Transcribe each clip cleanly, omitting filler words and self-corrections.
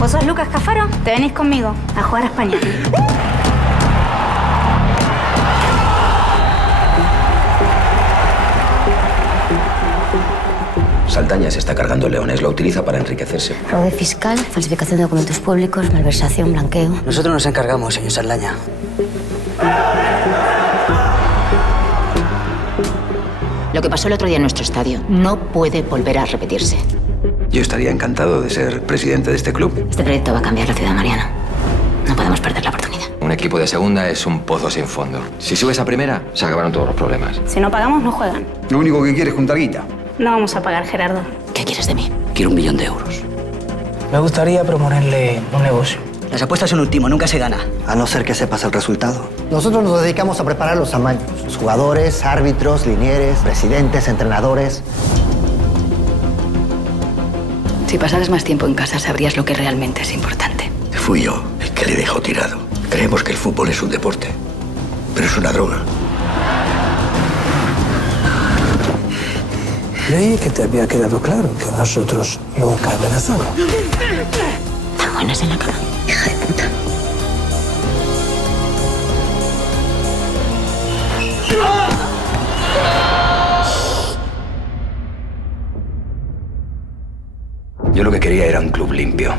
¿Vos sos Lucas Cafaro? Te venís conmigo a jugar a España. Saldaña se está cargando leones, lo utiliza para enriquecerse. Fraude fiscal, falsificación de documentos públicos, malversación, blanqueo. Nosotros nos encargamos, señor Saldaña. Lo que pasó el otro día en nuestro estadio no puede volver a repetirse. Yo estaría encantado de ser presidente de este club. Este proyecto va a cambiar la ciudad, Mariano. No podemos perder la oportunidad. Un equipo de segunda es un pozo sin fondo. Si subes a primera, se acabaron todos los problemas. Si no pagamos, no juegan. Lo único que quiere es juntar guita. No vamos a pagar, Gerardo. ¿Qué quieres de mí? Quiero 1 millón de euros. Me gustaría proponerle un negocio. Las apuestas son último, nunca se gana. A no ser que sepas el resultado. Nosotros nos dedicamos a preparar los amaños. Los jugadores, árbitros, linieres, presidentes, entrenadores. Si pasaras más tiempo en casa, sabrías lo que realmente es importante. Fui yo el que le dejó tirado. Creemos que el fútbol es un deporte, pero es una droga. Creí que te había quedado claro que nosotros nunca amenazamos. Tan buenas en la cama, hija de puta. Yo lo que quería era un club limpio.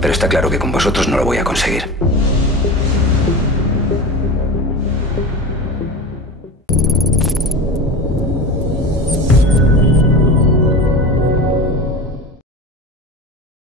Pero está claro que con vosotros no lo voy a conseguir.